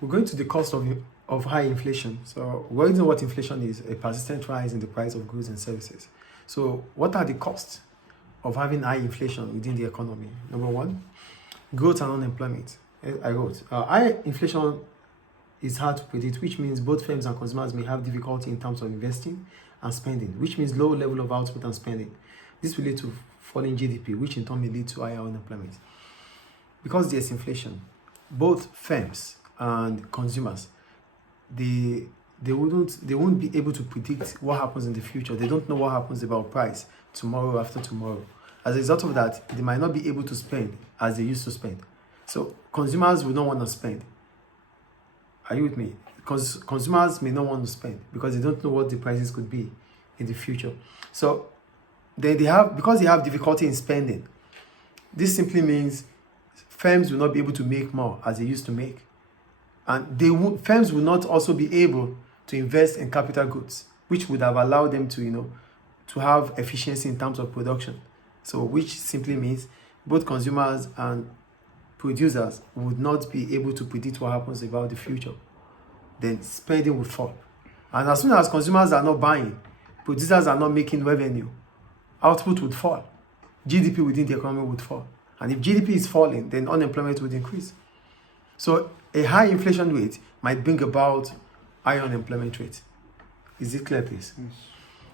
we're going to the cost of high inflation. So we already know what inflation is, a persistent rise in the price of goods and services. So what are the costs of having high inflation within the economy? Number one, growth and unemployment. I wrote, high inflation is hard to predict, which means both firms and consumers may have difficulty in terms of investing and spending, which means low level of output and spending. This will lead to falling GDP, which in turn may lead to higher unemployment. Because there's inflation, both firms and consumers, they won't be able to predict what happens in the future. They don't know what happens about price tomorrow, after tomorrow. As a result of that, they might not be able to spend as they used to spend. So consumers will not want to spend. Are you with me? Because consumers may not want to spend because they don't know what the prices could be in the future. So because they have difficulty in spending, this simply means firms will not be able to make more as they used to make. And firms will not also be able to invest in capital goods, which would have allowed them to, to have efficiency in terms of production. So which simply means both consumers and producers would not be able to predict what happens about the future. Then spending will fall. And as soon as consumers are not buying, producers are not making revenue, output would fall. GDP within the economy would fall. And if GDP is falling, then unemployment would increase. So a high inflation rate might bring about high unemployment rate. Is it clear, please? Yes.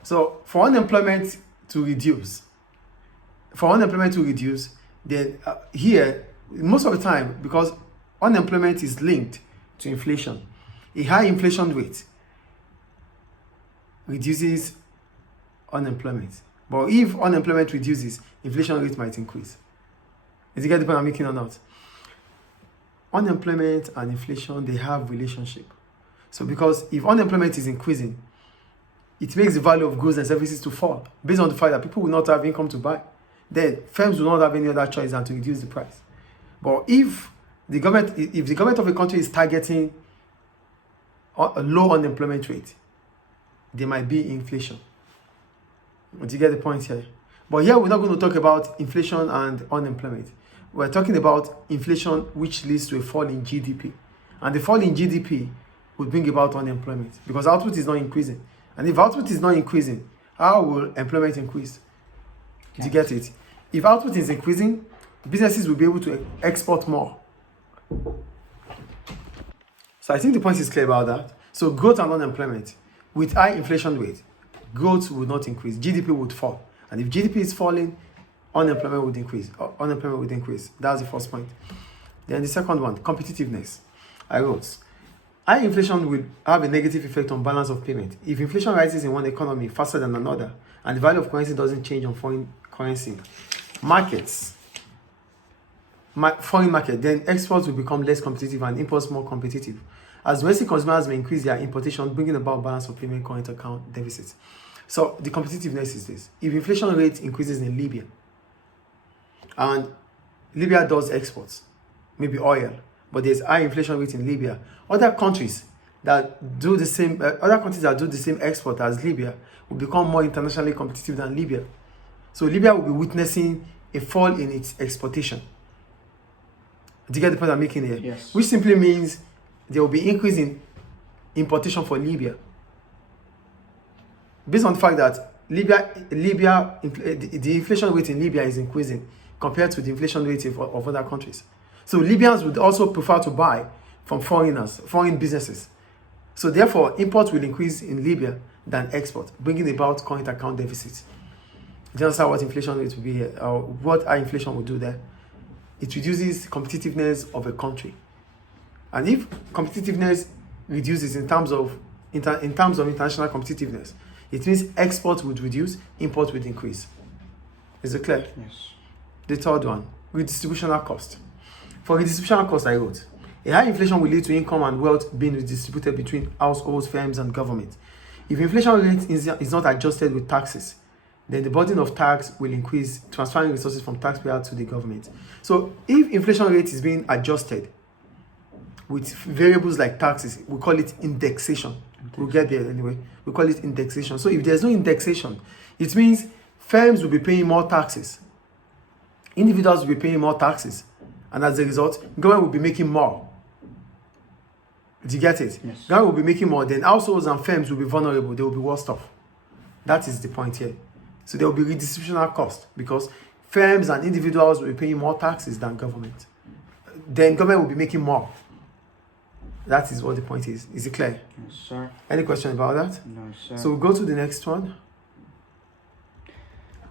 So for unemployment to reduce, then here, most of the time, because unemployment is linked to inflation, a high inflation rate reduces unemployment. But if unemployment reduces, inflation rate might increase. Is it get the point I'm making or not? Unemployment and inflation, they have relationship. So because if unemployment is increasing, it makes the value of goods and services to fall based on the fact that people will not have income to buy. Then firms will not have any other choice than to reduce the price. But if the government of a country is targeting a low unemployment rate, there might be inflation. Do you get the point here? But here we're not going to talk about inflation and unemployment. We're talking about inflation which leads to a fall in GDP. And the fall in GDP would bring about unemployment because output is not increasing. And if output is not increasing, how will employment increase? Do you get it? If output is increasing, businesses will be able to export more. So I think the point is clear about that. So growth and unemployment. With high inflation rate, growth would not increase. GDP would fall. And if GDP is falling, unemployment would increase. That's the first point. Then the second one, competitiveness. I wrote, high inflation will have a negative effect on balance of payment. If inflation rises in one economy faster than another, and the value of currency doesn't change on foreign currency, foreign market, then exports will become less competitive and imports more competitive. As domestic consumers may increase their importation, bringing about balance of payment current account deficits. So the competitiveness is this. If inflation rate increases in Libya, and Libya does exports, maybe oil, but there's high inflation rate in Libya, other countries that do the same export as Libya will become more internationally competitive than Libya. So Libya will be witnessing a fall in its exportation. Do you get the point I'm making here? Yes. Which simply means there will be increase in importation for Libya. Based on the fact that the inflation rate in Libya is increasing compared to the inflation rate of other countries. So Libyans would also prefer to buy from foreign businesses. So therefore, imports will increase in Libya than export, bringing about current account deficits. Do you understand what inflation rate will be here, or what high inflation will do there? It reduces competitiveness of a country. And if competitiveness reduces in terms of international competitiveness, it means exports would reduce, imports would increase. Is it clear? Yes. The third one, redistributional cost. For redistributional cost, I wrote, a high inflation will lead to income and wealth being redistributed between households, firms, and government. If inflation rate is not adjusted with taxes, then the burden of tax will increase, transferring resources from taxpayer to the government. So if inflation rate is being adjusted with variables like taxes, we call it indexation. We'll get there anyway. We call it indexation. So if there's no indexation, it means firms will be paying more taxes. Individuals will be paying more taxes. And as a result, government will be making more. Do you get it? Yes. Government will be making more, then households and firms will be vulnerable, they will be worse off. That is the point here. So there will be redistributional cost because firms and individuals will be paying more taxes than government. Then government will be making more. That is what the point is. Is it clear? Yes, sir. Any question about that? No, sir. So we'll go to the next one,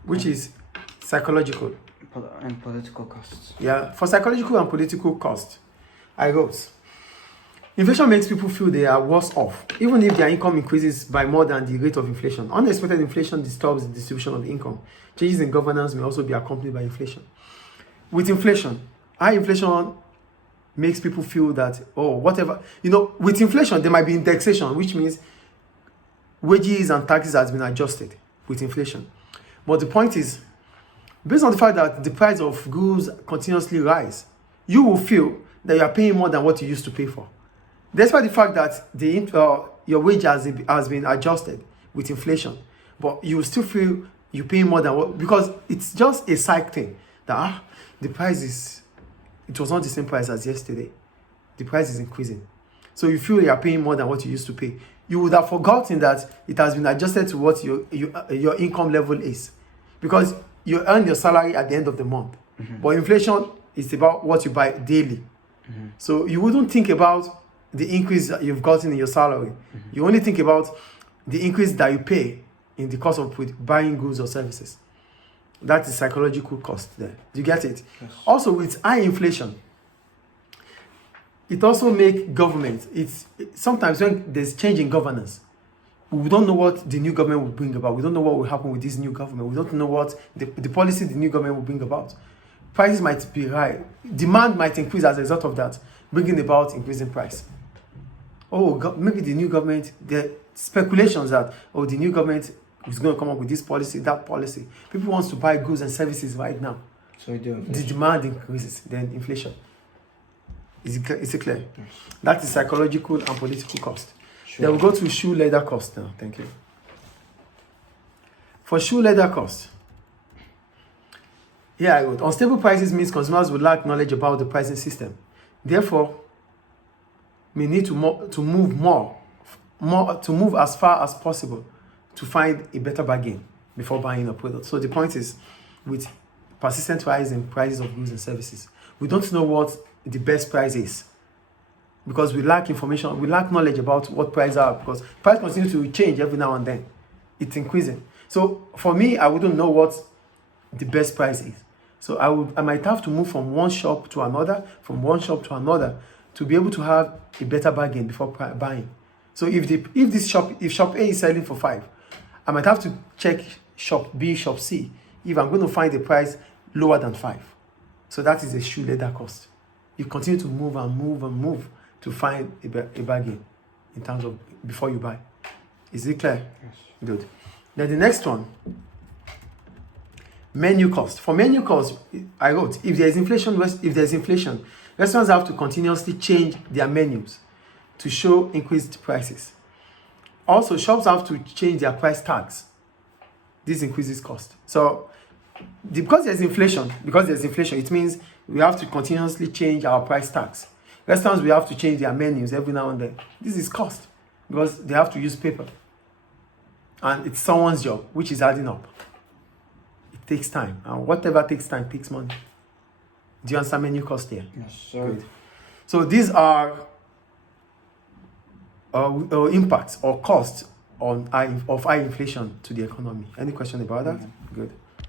which is psychological. And political costs. Yeah, for psychological and political cost, I wrote, inflation makes people feel they are worse off, even if their income increases by more than the rate of inflation. Unexpected inflation disturbs the distribution of the income. Changes in governance may also be accompanied by inflation. With inflation, high inflation makes people feel that, oh, whatever, with inflation, there might be indexation, which means wages and taxes has been adjusted with inflation. But the point is, based on the fact that the price of goods continuously rise, you will feel that you are paying more than what you used to pay for. Despite the fact that your wage has been adjusted with inflation, but you will still feel you're paying more than what, because it's just a psych thing that the price it was not the same price as yesterday. The price is increasing. So you feel you are paying more than what you used to pay. You would have forgotten that it has been adjusted to what your income level is, because you earn your salary at the end of the month. But inflation is about what you buy daily. So you wouldn't think about the increase that you've gotten in your salary. You only think about the increase that you pay in the cost of buying goods or services. That is psychological cost there. Do you get it? Yes. Also, with high inflation, it also makes government, sometimes when there's change in governance, we don't know what the new government will bring about. We don't know what will happen with this new government. We don't know what the policy the new government will bring about. Prices might be high. Demand might increase as a result of that, bringing about increasing price. Maybe the new government, there are speculations that, the new government is going to come up with this policy, that policy. People want to buy goods and services right now. So the demand increases, then inflation. Is it clear? Yes. That is psychological and political cost. Sure. Then we'll go to shoe leather cost now. Thank you. For shoe leather cost, here I wrote, unstable prices means consumers will lack knowledge about the pricing system. Therefore, we need to move as far as possible to find a better bargain before buying a product. So the point is, with persistent rise in prices of goods and services, we don't know what the best price is, because we lack information, we lack knowledge about what prices are, because price continues to change every now and then. It's increasing. So for me, I wouldn't know what the best price is. So I might have to move from one shop to another, to be able to have a better bargain before buying. So if shop A is selling for 5, I might have to check shop B, shop C, if I'm going to find a price lower than 5. So that is a shoe leather cost. You continue to move and move to find a bargain in terms of before you buy. Is it clear? Yes. Good. Then the next one, menu cost. For menu cost, I wrote, if there's inflation, restaurants have to continuously change their menus to show increased prices. Also, shops have to change their price tags. This increases cost. So, because there's inflation, it means we have to continuously change our price tags. Restaurants, we have to change their menus every now and then. This is cost, because they have to use paper. And it's someone's job, which is adding up. It takes time. And whatever takes time takes money. Do you understand menu cost here? Yes, sir. Good. So these are impacts or costs of high inflation to the economy. Any question about that? Good.